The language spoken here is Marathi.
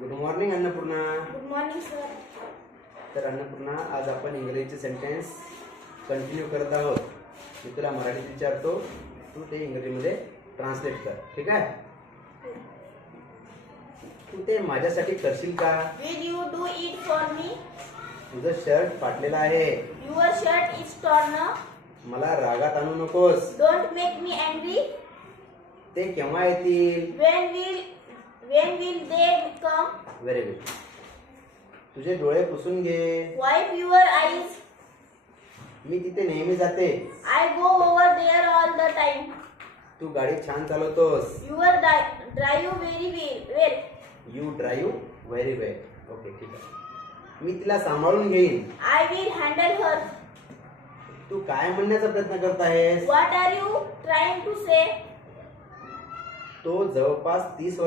Good morning Annapurna. Good morning sir. तर अन्नपूर्णा, आज आपण इंग्रजीचे सेंटेन्स कंटिन्यू करत आहोत. मी तुला मराठीत विचारतो, तू ते इंग्रजीमध्ये ट्रान्सलेट कर. ठीक आहे? तू ते माझ्यासाठी करशील का? Will you do it for me? तुझं शर्ट फाटलेलं आहे. Your shirt is torn. मला रागात आणू नकोस. Don't make me angry. ते केव्हा येतील? When will they come? Very good. तुझे डोळे पुसून घे. Wipe your eyes. मी तिथे नेहमी जाते. I go over there all the time. तू गाडी छान चालवतोस. You drive very well. You drive very well. Okay, ठीक आहे. मी तिला सांभाळून घेईन. I will handle her. तू काय म्हणण्याचा प्रयत्न करत आहेस? What are you trying to say? तो जवळपास 30